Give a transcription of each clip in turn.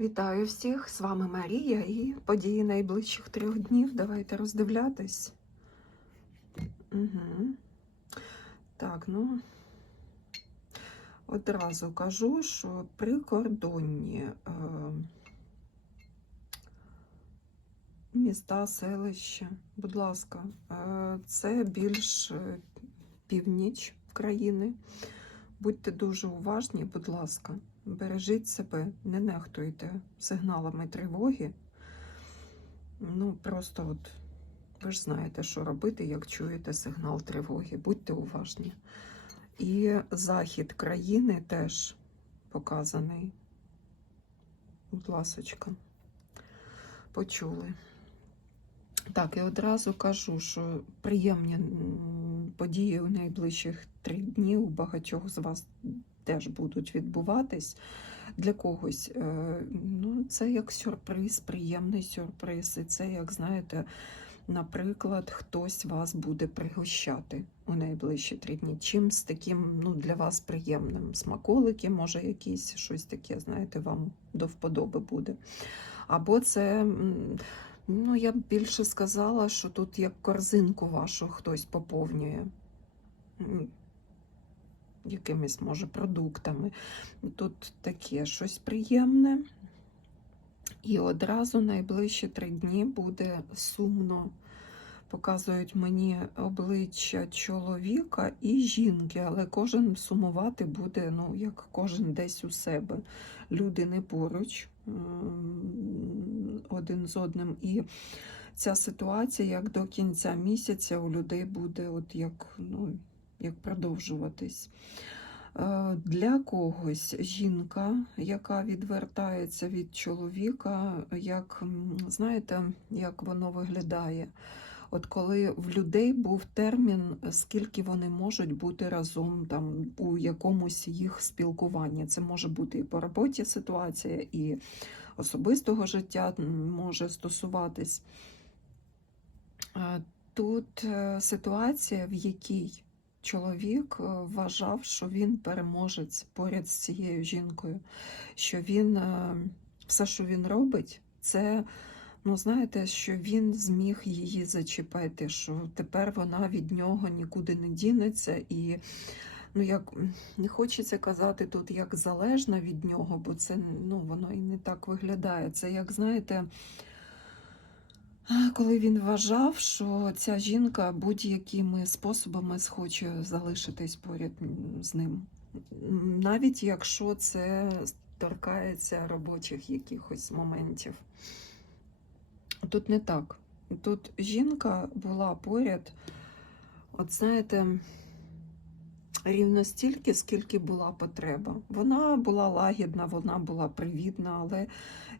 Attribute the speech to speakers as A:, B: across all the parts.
A: Вітаю всіх! З вами Марія і події найближчих трьох днів. Давайте роздивлятись. Угу. Так, ну одразу кажу, що прикордонні е, міста, селища, будь ласка, е, це більш е, північ країни. Будьте дуже уважні, будь ласка. Бережіть себе, не нехтуйте сигналами тривоги. Ну, просто от ви ж знаєте, що робити, як чуєте сигнал тривоги. Будьте уважні. І захід країни теж показаний. Будь ласочка, почули. Так, і одразу кажу, що приємні події у найближчих три дні у багатьох з вас теж будуть відбуватись. Для когось е, ну, це як сюрприз, приємний сюрприз. І це, як знаєте, наприклад, хтось вас буде пригощати у найближчі три дні. Чимсь таким ну, для вас приємним. Смаколики, може, якісь щось таке, знаєте, вам до вподоби буде. Або це. Ну, я б більше сказала, що тут як корзинку вашу хтось поповнює якимись, може, продуктами. Тут таке щось приємне. І одразу найближчі три дні буде сумно. Показують мені обличчя чоловіка і жінки, але кожен сумувати буде, ну, як кожен десь у себе. Люди не поруч один з одним. І ця ситуація, як до кінця місяця, у людей буде от як, ну, як продовжуватись. Е, Для когось жінка, яка відвертається від чоловіка, як знаєте, як воно виглядає. От коли в людей був термін, скільки вони можуть бути разом там у якомусь їх спілкуванні. Це може бути і по роботі ситуація, і особистого життя може стосуватись. Е, Тут е, ситуація, в якій чоловік е, вважав, що він переможець поряд з цією жінкою, що він е, все, що він робить, це. Ну, знаєте, що він зміг її зачепити, що тепер вона від нього нікуди не дінеться, і ну як не хочеться казати тут як залежна від нього, бо це ну, воно і не так виглядає. Це як знаєте, коли він вважав, що ця жінка будь-якими способами схоче залишитись поряд з ним, навіть якщо це торкається робочих якихось моментів. Тут не так. Тут жінка була поряд, от знаєте, рівно стільки, скільки була потреба. Вона була лагідна, вона була привітна, але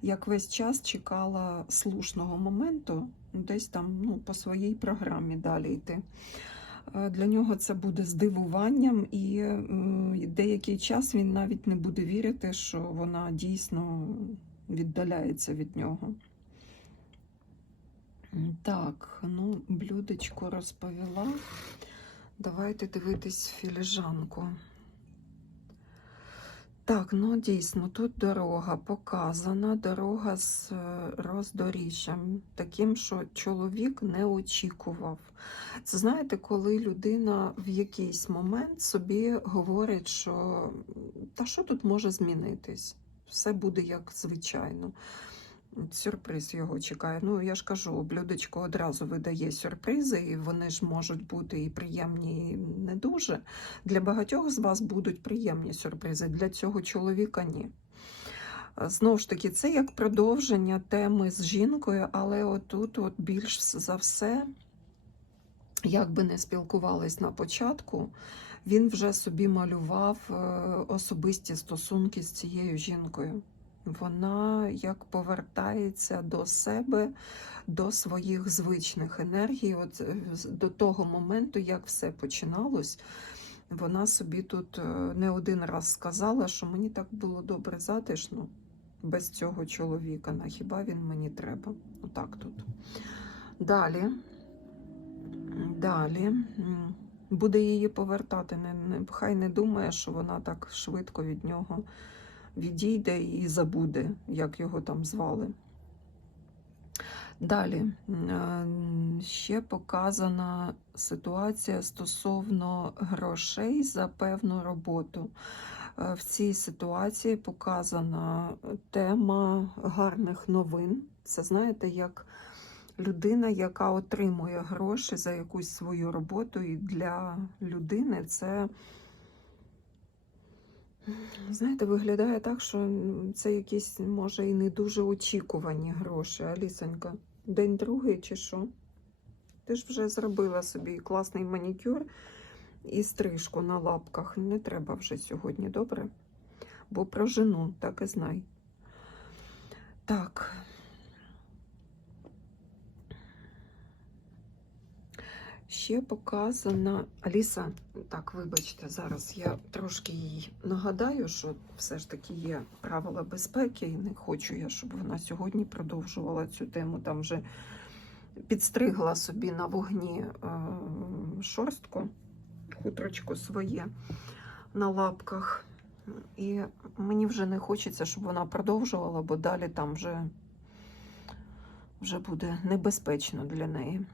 A: як весь час чекала слушного моменту, десь там ну, по своїй програмі далі йти. Е, Для нього це буде здивуванням, і деякий час він навіть не буде вірити, що вона дійсно віддаляється від нього. Так, ну, блюдечко розповіла. Давайте дивитись філіжанку. Так, ну дійсно, тут дорога показана, дорога з е, роздоріжжям, таким, що чоловік не очікував. Це знаєте, коли людина в якийсь момент собі говорить, що та що тут може змінитись? Все буде як звичайно. Сюрприз його чекає. Ну, я ж кажу, блюдечко одразу видає сюрпризи, і вони ж можуть бути і приємні, і не дуже. Для багатьох з вас будуть приємні сюрпризи, для цього чоловіка ні. Знову ж таки, це як продовження теми з жінкою, але отут от більш за все, як би не спілкувались на початку, він вже собі малював е, особисті стосунки з цією жінкою вона як повертається до себе, до своїх звичних енергій. От е, до того моменту, як все починалось, вона собі тут е, не один раз сказала, що мені так було добре затишно без цього чоловіка. На хіба він мені треба? Отак тут. Далі. Далі. Буде її повертати. Не, не, хай не думає, що вона так швидко від нього відійде і забуде, як його там звали. Далі е, ще показана ситуація стосовно грошей за певну роботу. Е, В цій ситуації показана тема гарних новин. Це знаєте, як людина, яка отримує гроші за якусь свою роботу, і для людини це, знаєте, виглядає так, що це якісь, може, і не дуже очікувані гроші. Алісонька, день другий чи що? Ти ж вже зробила собі класний манікюр і стрижку на лапках. Не треба вже сьогодні, добре? Бо прожену, так і знай. Так. Ще показана Аліса. Так, вибачте, зараз я трошки їй нагадаю, що все ж таки є правила безпеки, і не хочу я, щоб вона сьогодні продовжувала цю тему. Там вже підстригла собі на вогні е, шорстку, хутрочку своє на лапках. І мені вже не хочеться, щоб вона продовжувала, бо далі там вже, вже буде небезпечно для неї.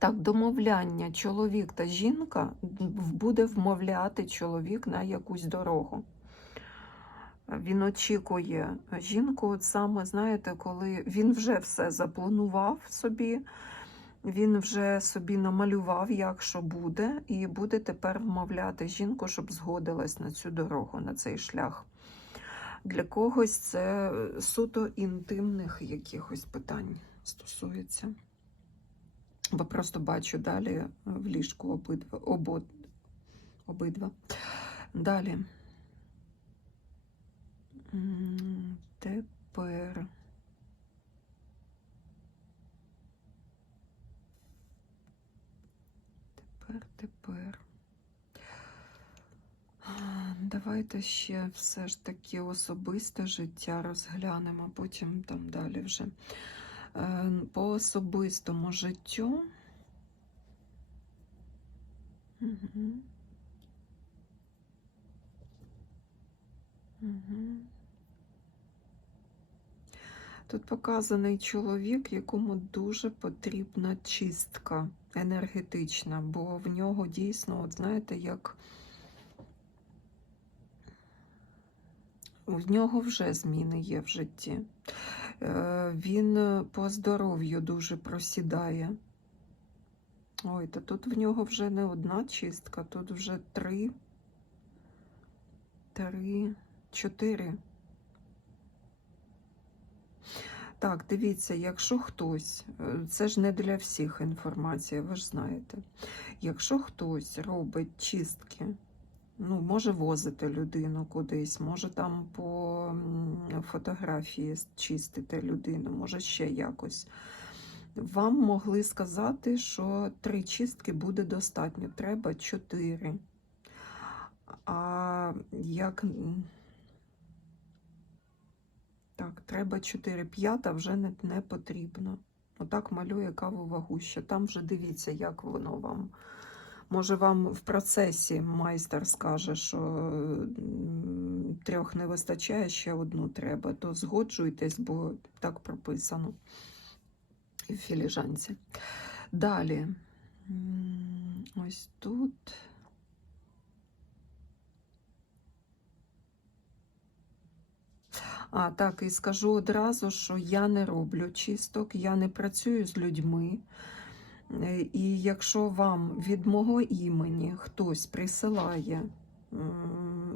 A: Так, домовляння чоловік та жінка буде вмовляти чоловік на якусь дорогу. Він очікує жінку, от саме, знаєте, коли він вже все запланував собі, він вже собі намалював, як що буде, і буде тепер вмовляти жінку, щоб згодилась на цю дорогу, на цей шлях. Для когось це суто інтимних якихось питань стосується. Бо просто бачу далі в ліжку обидва. Обо, обидва. Далі. Тепер. Тепер, тепер. Давайте ще все ж таки особисте життя розглянемо, потім там далі вже. Е, По особистому життю. Тут показаний чоловік, якому дуже потрібна чистка енергетична, бо в нього дійсно, от знаєте, як в нього вже зміни є в житті. Е, Він по здоров'ю дуже просідає. Ой, та тут в нього вже не одна чистка, тут вже три, три, чотири. Так, дивіться, якщо хтось, е, це ж не для всіх інформація, ви ж знаєте. Якщо хтось робить чистки, ну, може возити людину кудись, може там по фотографії чистити людину, може ще якось. Вам могли сказати, що три чистки буде достатньо, треба чотири. А як. Так, треба 4 п'ята вже не, не потрібно. Отак малює каву вагуща. Там вже дивіться, як воно вам. Може, вам в процесі майстер скаже, що трьох не вистачає, ще одну треба, то згоджуйтесь, бо так прописано в філіжанці. Далі. Ось тут. А, так, і скажу одразу, що я не роблю чисток, я не працюю з людьми. Е, І якщо вам від мого імені хтось присилає,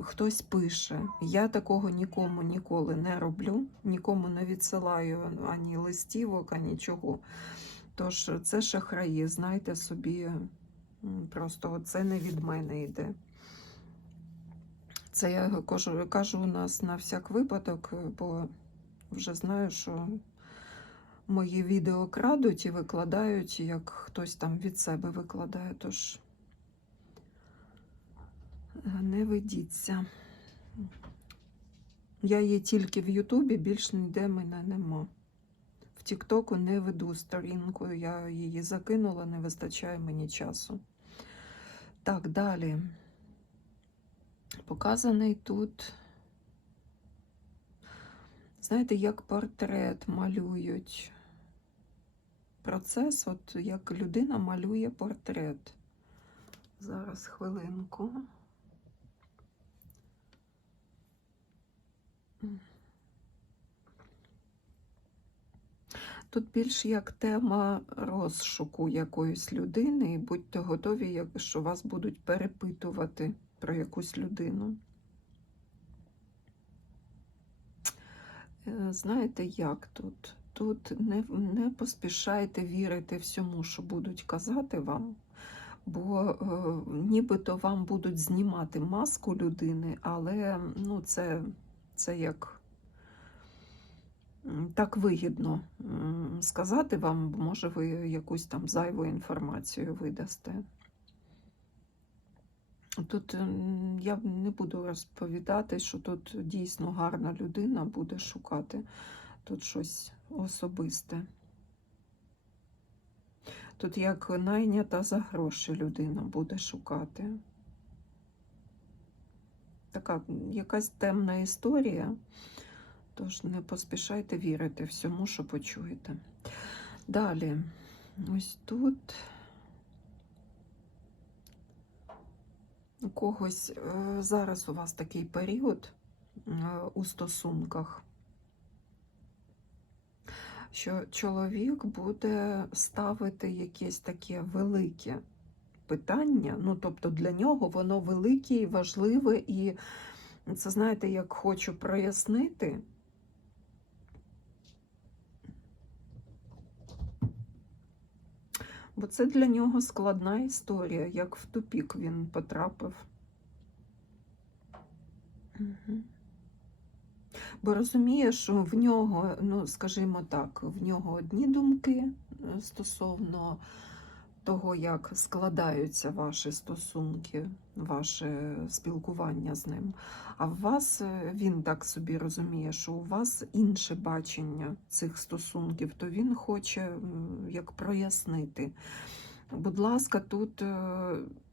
A: хтось пише, я такого нікому ніколи не роблю, нікому не відсилаю ані листівок, ані чого. Тож це шахраї, знайте собі, просто це не від мене йде. Це я кажу, кажу у нас на всяк випадок, бо вже знаю, що мої відео крадуть і викладають, як хтось там від себе викладає, тож е, не ведіться. Я є тільки в Ютубі, більш ніде мене нема. В Тіктоку не веду сторінку, я її закинула, не вистачає мені часу. Так, далі. Показаний тут знаєте, як портрет малюють. Процес, от як людина малює портрет. Зараз хвилинку. Тут більш як тема розшуку якоїсь людини, і будьте готові, що вас будуть перепитувати про якусь людину. Е, Знаєте, як тут? Тут не, не поспішайте вірити всьому, що будуть казати вам, бо е, нібито вам будуть знімати маску людини, але ну, це, це як так вигідно сказати вам, може ви якусь там зайву інформацію видасте. Тут я не буду розповідати, що тут дійсно гарна людина буде шукати тут щось особисте. Тут як найнята за гроші людина буде шукати. Така якась темна історія, тож не поспішайте вірити всьому, що почуєте. Далі, ось тут. У когось е, зараз у вас такий період е, у стосунках, що чоловік буде ставити якесь таке велике питання. Ну, тобто для нього воно велике і важливе, і це знаєте, як хочу прояснити. Бо це для нього складна історія, як в тупік він потрапив. Угу. Бо розуміє, що в нього, ну, скажімо так, в нього одні думки е, стосовно того, як складаються ваші стосунки, ваше спілкування з ним. А в вас е, він так собі розуміє, що у вас інше бачення цих стосунків, то він хоче як прояснити. Будь ласка, тут е,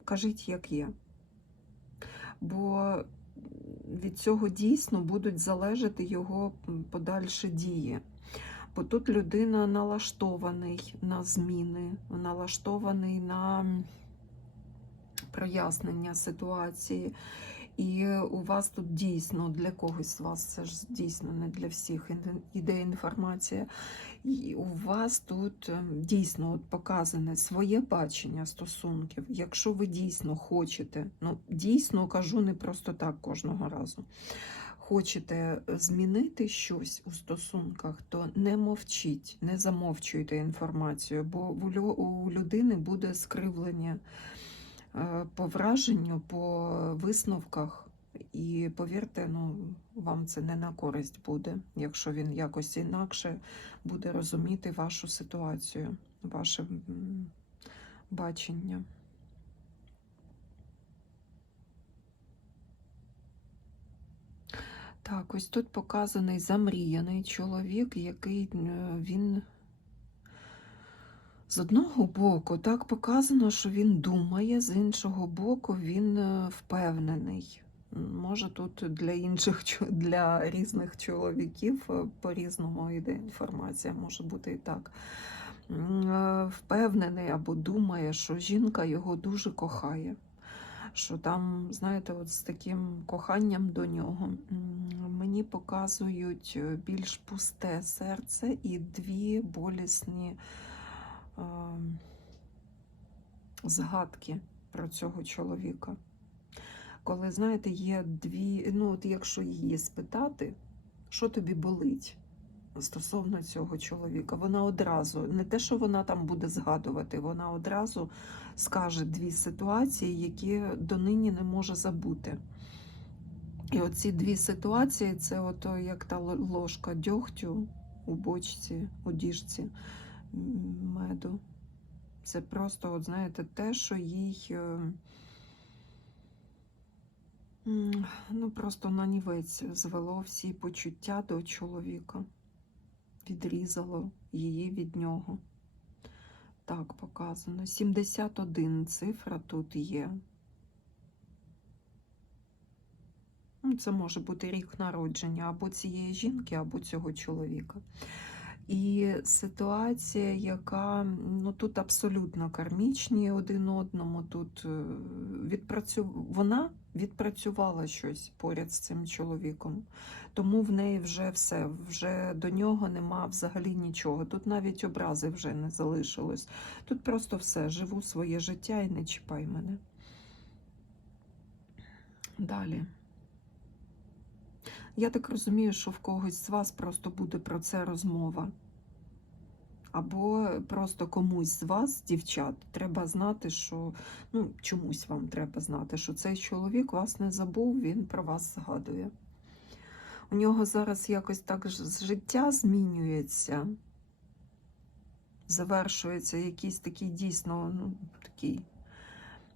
A: кажіть, як є. Бо від цього дійсно будуть залежати його подальші дії. Бо тут людина налаштований на зміни, налаштований на прояснення ситуації. І у вас тут дійсно для когось з вас це ж дійсно не для всіх іде- інформація. І у вас тут ем, дійсно от показане своє бачення стосунків. Якщо ви дійсно хочете, ну дійсно кажу не просто так кожного разу. Хочете змінити щось у стосунках, то не мовчіть, не замовчуйте інформацію, бо у людини буде скривлення е, по враженню, по висновках. І повірте, ну вам це не на користь буде, якщо він якось інакше буде розуміти вашу ситуацію, ваше бачення. Так, ось тут показаний замріяний чоловік, який е, він з одного боку так показано, що він думає, з іншого боку, він е, впевнений. Може, тут для інших для різних чоловіків е, по-різному йде інформація, може бути і так. Е, Впевнений або думає, що жінка його дуже кохає. Що там, знаєте, от з таким коханням до нього мені показують більш пусте серце і дві болісні згадки про цього чоловіка. Коли, знаєте, є дві, ну от якщо її спитати, що тобі болить стосовно цього чоловіка, вона одразу, не те, що вона там буде згадувати, вона одразу скаже дві ситуації, які донині не може забути. І оці дві ситуації це ото як та ложка дьогтю у бочці, у діжці меду. Це просто, от знаєте, те, що їй е, ну, просто на нівець звело всі почуття до чоловіка, відрізало її від нього. Так, показано. 71 цифра тут є. Ну, Це може бути рік народження або цієї жінки, або цього чоловіка. І ситуація, яка ну тут абсолютно кармічні один одному. Тут е, відпрацю... вона відпрацювала щось поряд з цим чоловіком, тому в неї вже все, вже до нього нема взагалі нічого. Тут навіть образи вже не залишилось. Тут просто все, живу своє життя і не чіпай мене. Далі. Я так розумію, що в когось з вас просто буде про це розмова. Або просто комусь з вас, дівчат, треба знати, що ну, чомусь вам треба знати, що цей чоловік вас не забув, він про вас згадує. У нього зараз якось так життя змінюється, завершується якийсь такий дійсно ну, такий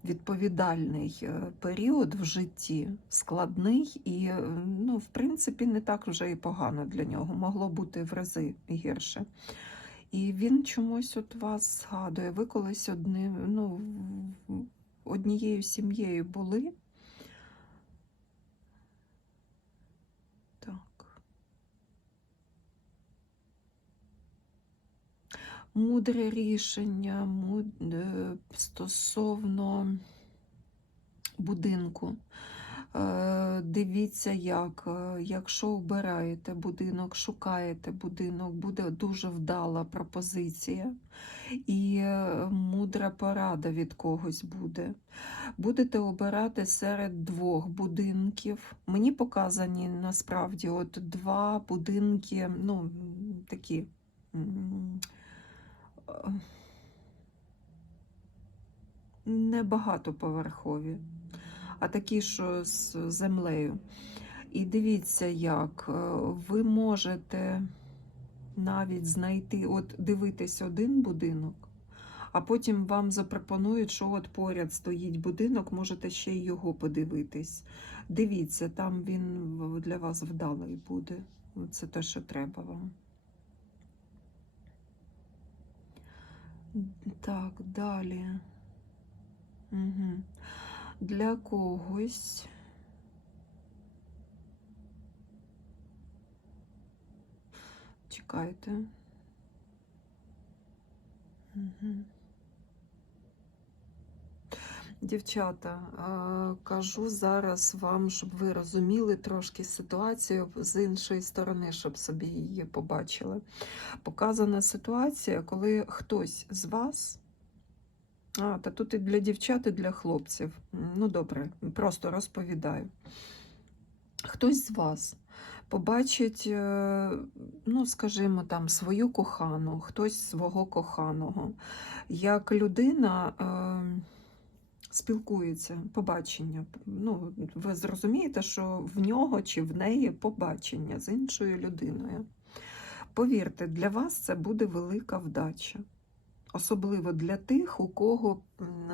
A: відповідальний е, період в житті, складний і, е, ну, в принципі, не так вже і погано для нього. Могло бути в рази гірше. І він чомусь от вас згадує. Ви колись одним, ну, однією сім'єю були. Мудре рішення муд- е, стосовно будинку. Е, Дивіться, як, е, якщо обираєте будинок, шукаєте будинок, буде дуже вдала пропозиція і мудра порада від когось буде. Будете обирати серед двох будинків. Мені показані насправді от два будинки, ну, такі. М, е, Небагатоповерхові а такі, що з землею. І дивіться, як е, ви можете навіть знайти, от дивитись один будинок, а потім вам запропонують, що от поряд стоїть будинок, можете ще й його подивитись. Дивіться, там він для вас вдалий буде. Це те, що треба вам. Так, далі. Угу. Для когось. Чекайте. Угу. Дівчата, кажу зараз вам, щоб ви розуміли трошки ситуацію з іншої сторони, щоб собі її побачили. Показана ситуація, коли хтось з вас. А, та тут і для дівчат, і для хлопців. Ну, добре, просто розповідаю. Хтось з вас побачить, е, ну, скажімо, там, свою кохану, хтось свого коханого, як людина спілкується, побачення. Ну, ви зрозумієте, що в нього чи в неї побачення з іншою людиною. Повірте, для вас це буде велика вдача. Особливо для тих, у кого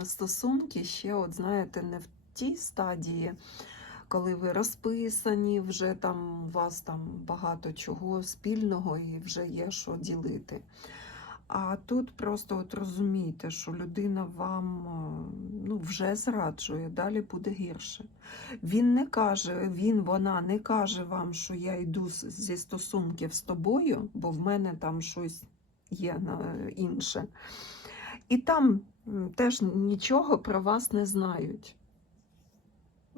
A: стосунки ще, от знаєте, не в тій стадії, коли ви розписані, вже там у вас там багато чого спільного і вже є що ділити. А тут просто от розумійте, що людина вам е, ну, вже зраджує, далі буде гірше. Він не каже, він, вона не каже вам, що я йду зі стосунків з тобою, бо в мене там щось є інше. І там теж нічого про вас не знають.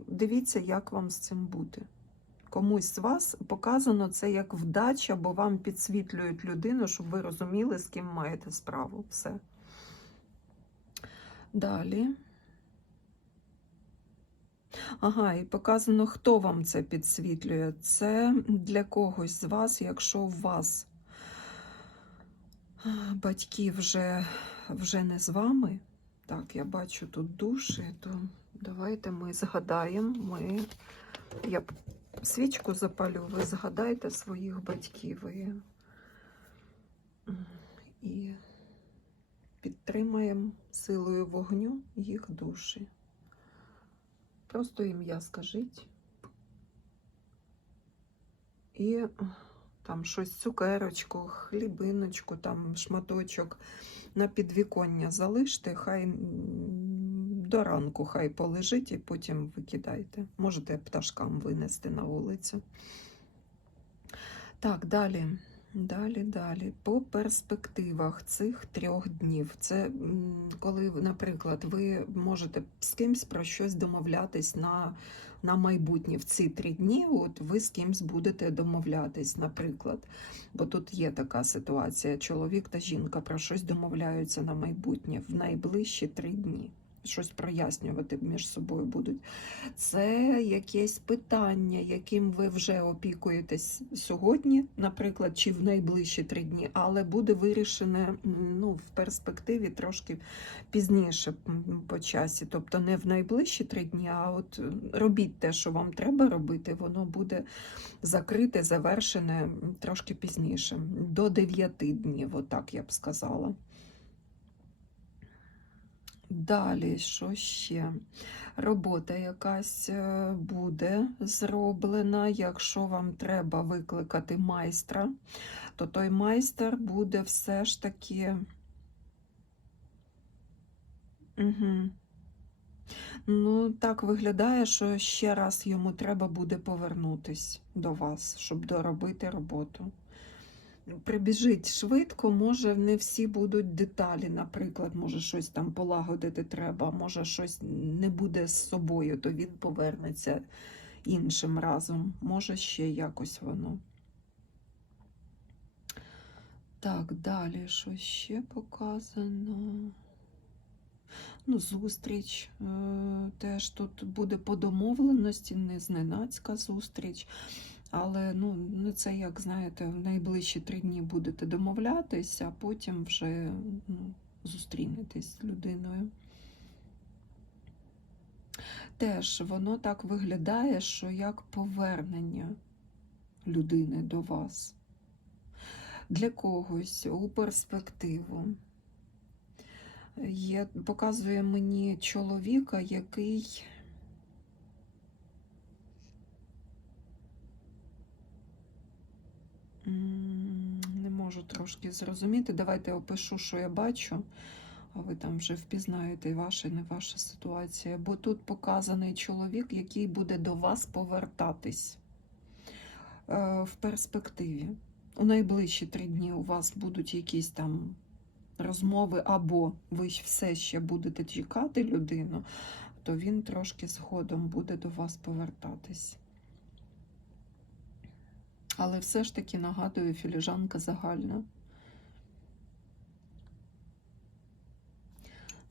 A: Дивіться, як вам з цим бути. Комусь з вас показано це як вдача, бо вам підсвітлюють людину, щоб ви розуміли, з ким маєте справу. Все. Далі. Ага, і показано, хто вам це підсвітлює. Це для когось з вас, якщо у вас батьки вже, вже не з вами. Так, я бачу тут душі, то давайте ми згадаємо. Ми... Я свічку запалю, ви згадайте своїх батьків і, і підтримаємо силою вогню їх душі. Просто ім'я скажіть. І там щось, цукерочку, хлібиночку, там шматочок на підвіконня залиште, хай до ранку хай полежить і потім викидайте. Можете пташкам винести на вулицю. Так, далі. Далі, далі. По перспективах цих трьох днів. Це коли, наприклад, ви можете з кимсь про щось домовлятись на, на майбутнє. В ці три дні от ви з кимсь будете домовлятись, наприклад. Бо тут є така ситуація: чоловік та жінка про щось домовляються на майбутнє в найближчі три дні. Щось прояснювати між собою будуть. Це якесь питання, яким ви вже опікуєтесь сьогодні, наприклад, чи в найближчі три дні, але буде вирішене ну, в перспективі трошки пізніше по часі. Тобто не в найближчі три дні, а от робіть те, що вам треба робити, воно буде закрите, завершене трошки пізніше, до 9 днів, отак я б сказала. Далі, що ще? Робота якась е, буде зроблена. Якщо вам треба викликати майстра, то той майстер буде все ж таки. Угу. Ну, так виглядає, що ще раз йому треба буде повернутись до вас, щоб доробити роботу. Прибіжить швидко, може, не всі будуть деталі, наприклад, може щось там полагодити треба, може щось не буде з собою, то він повернеться іншим разом. Може ще якось воно. Так, далі, що ще показано? Ну, зустріч е, теж тут буде по домовленості, не зненацька зустріч. Але ну, ну, це, як знаєте, в найближчі три дні будете домовлятись, а потім вже ну, зустрінетесь з людиною. Теж воно так виглядає, що як повернення людини до вас. Для когось у перспективу. Є, показує мені чоловіка, який Не можу трошки зрозуміти. Давайте опишу, що я бачу, а ви там вже впізнаєте ваша, і не ваша ситуація. Бо тут показаний чоловік, який буде до вас повертатись е, в перспективі. У найближчі три дні у вас будуть якісь там розмови, або ви все ще будете чекати людину, то він трошки згодом буде до вас повертатись. Але все ж таки нагадую, філіжанка загальна.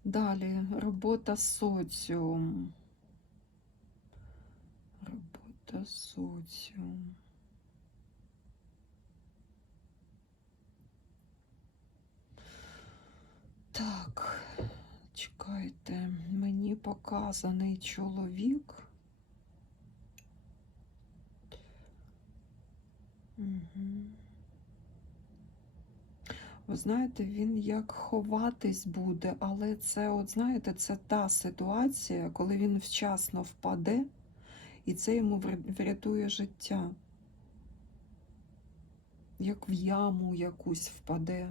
A: Далі робота соціум. Робота соціум. Так, чекайте, мені показаний чоловік. Ви знаєте, він як ховатись буде, але це, от знаєте, це та ситуація, коли він вчасно впаде, і це йому врятує життя. Як в яму якусь впаде.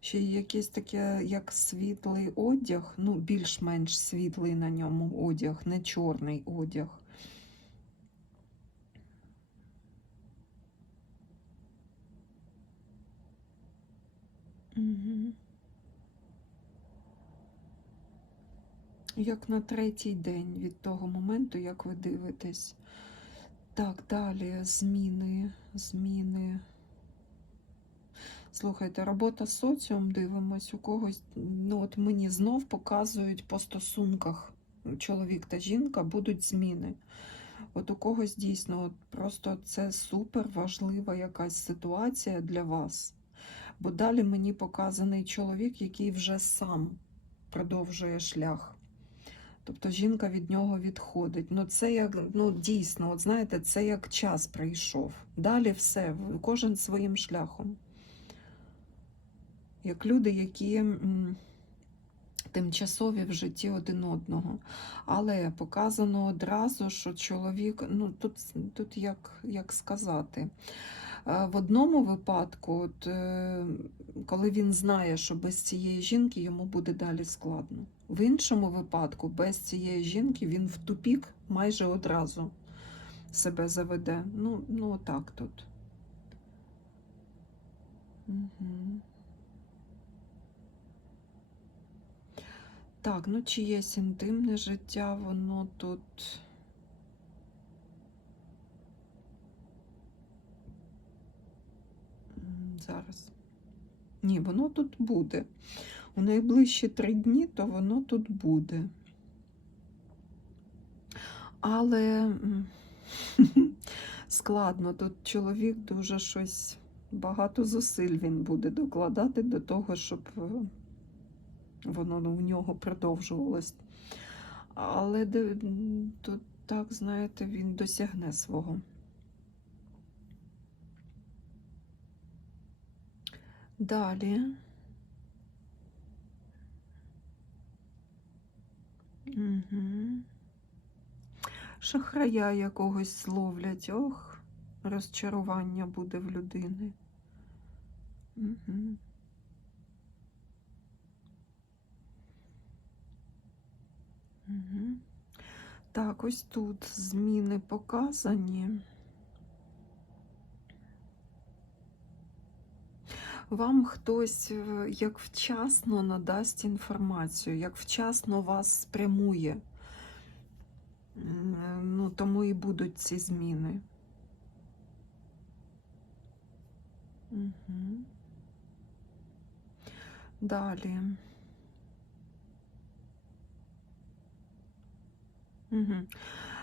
A: Ще якесь таке, як світлий одяг, ну, більш-менш світлий на ньому одяг, не чорний одяг. Як на третій день від того моменту, як ви дивитесь. Так, далі зміни, зміни. Слухайте, робота з соціум, дивимось, у когось, ну от мені знов показують по стосунках чоловік та жінка будуть зміни. От у когось дійсно, от просто це супер важлива якась ситуація для вас. Бо далі мені показаний чоловік, який вже сам продовжує шлях. Тобто жінка від нього відходить. Ну, це як ну дійсно, от знаєте, це як час прийшов. Далі все, кожен своїм шляхом. Як люди, які тимчасові в житті один одного. Але показано одразу, що чоловік, ну тут, тут як, як сказати. Е, В одному випадку, от, е, коли він знає, що без цієї жінки йому буде далі складно. В іншому випадку, без цієї жінки, він в тупік майже одразу себе заведе. Ну, ну отак тут. Угу. Так, ну чиєсь інтимне життя, воно тут. Зараз. Ні, воно тут буде. У найближчі три дні, то воно тут буде. Але складно, тут чоловік дуже щось, багато зусиль він буде докладати до того, щоб е, воно ну, у нього продовжувалось. Але тут так, знаєте, він досягне свого. Далі. Угу. Шахрая якогось зловлять. Ох, розчарування буде в людини. Угу. Угу. Так, ось тут зміни показані. Вам хтось е, як вчасно надасть інформацію, як вчасно вас спрямує. Е, Ну, тому і будуть ці зміни. Угу. Далі. Угу.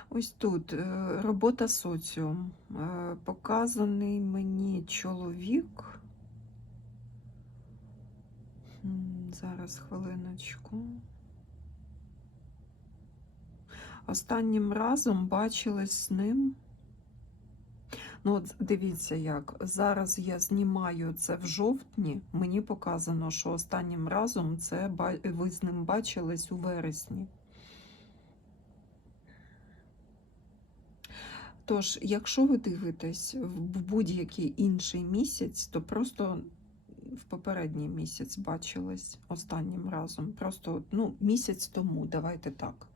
A: Ось тут е, робота соціум. Показаний мені чоловік. Зараз хвилиночку. Останнім разом бачились з ним. Ну, от дивіться, як зараз я знімаю це в жовтні. Мені показано, що останнім разом це ви з ним бачились у вересні. Тож, якщо ви дивитесь в будь-який інший місяць, то просто в попередній місяць бачились останнім разом. Просто ну, місяць тому, давайте так.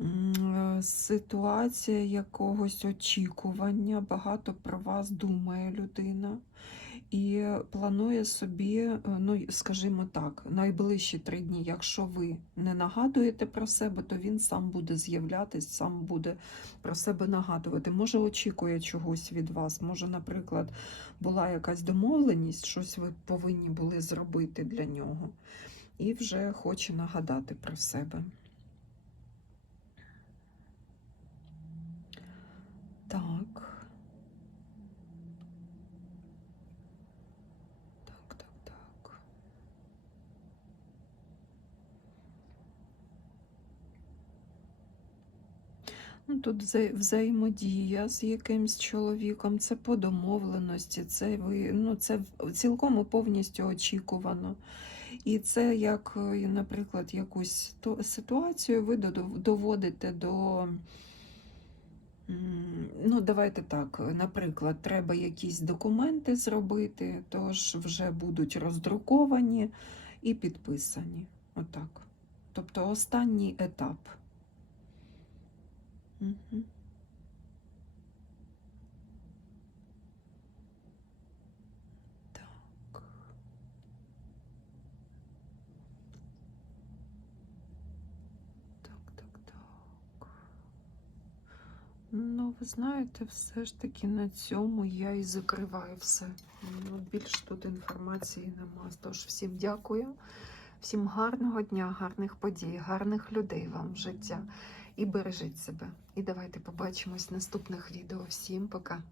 A: Е, Ситуація якогось очікування, багато про вас думає людина і планує собі, е, ну, скажімо так, найближчі три дні. Якщо ви не нагадуєте про себе, то він сам буде з'являтись, сам буде про себе нагадувати. Може, очікує чогось від вас. Може, наприклад, була якась домовленість, щось ви повинні були зробити для нього, і вже хоче нагадати про себе. Так. Так, тут взаємодія з якимсь чоловіком, це по домовленості, це ну, це цілком і повністю очікувано. І це як, е, наприклад, якусь ситуацію ви доводите до. Ну, давайте так. Наприклад, треба якісь документи зробити, тож вже будуть роздруковані і підписані. Отак. Тобто останній етап. Так, так, так. Ну, ви знаєте, все ж таки на цьому я і закриваю все. Ну, більш тут інформації нема. Тож всім дякую, всім гарного дня, гарних подій, гарних людей вам в життя. І бережіть себе. І давайте побачимось в наступних відео. Всім пока!